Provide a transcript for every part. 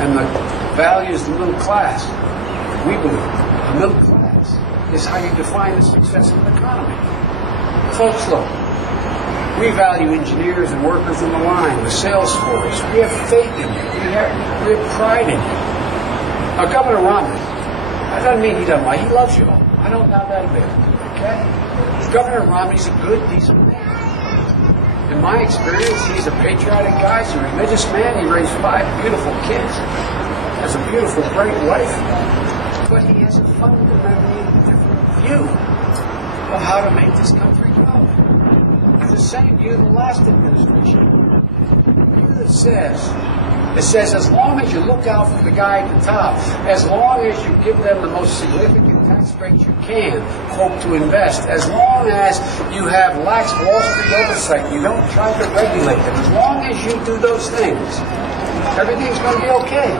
and the values of the middle class. We believe the middle class is how you define the success of an economy. Folks, look, we value engineers and workers in the line, the sales force. We have faith in you. We have pride in you. Now, Governor Romney, that doesn't mean he doesn't like you. He loves you all. I don't doubt that a bit. Okay? Governor Romney's a good, decent man. In my experience, he's a patriotic guy. He's a religious man. He raised 5 beautiful kids. Has a beautiful, great wife. But he has a fundamentally different view of how to make this country go. It's the same view of the last administration. A view that says as long as you look out for the guy at the top, as long as you give them the most significant tax breaks you can, hope to invest, as long as you have lax Wall Street oversight, you don't try to regulate them, as long as you do those things, everything's going to be okay.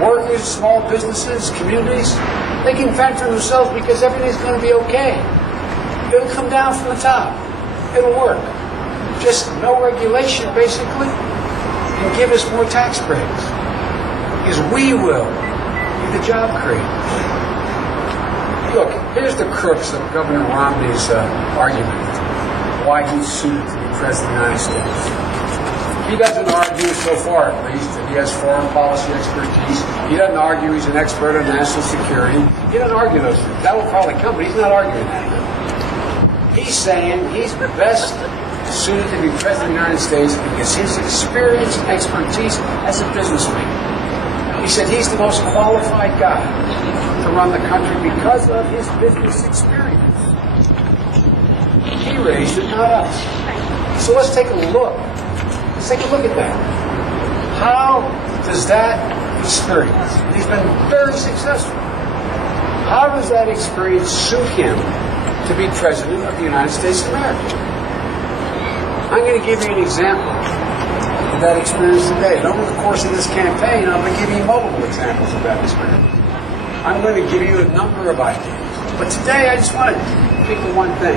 Workers, small businesses, communities, they can fend for themselves because everything's going to be okay. It'll come down from the top. It'll work. Just no regulation, basically, and give us more tax breaks. Because we will be the job creators. Look, here's the crux of Governor Romney's argument, why he's suited to be President of the United States. He doesn't argue, so far at least, that he has foreign policy expertise. He doesn't argue he's an expert on national security. He doesn't argue those things. That will probably come, but he's not arguing that. He's saying he's best suited to be President of the United States because his experience and expertise as a businessman. He said he's the most qualified guy to run the country because of his business experience. He raised it, not us. So let's take a look. Let's take a look at that. How does that experience, and he's been very successful, how does that experience suit him to be President of the United States of America? I'm going to give you an example of that experience today. And over the course of this campaign, I'm going to give you multiple examples of that experience. I'm going to give you a number of ideas. But today, I just want to pick one thing.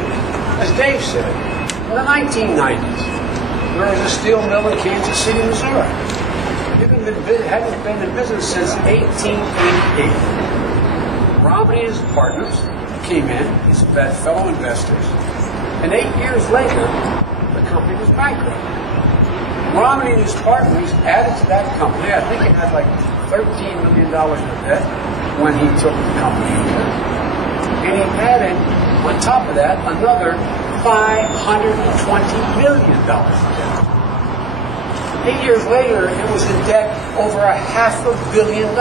As Dave said, in the 1990s, there was a steel mill in Kansas City, Missouri. It hadn't been in business since 1888. Romney and his partners came in, his fellow investors, and 8 years later, the company was bankrupt. Romney and his partners added to that company, I think it had like $13 million in debt when he took the company over. And he added, on top of that, another $520 million in debt. 8 years later, it was in debt over $500 million.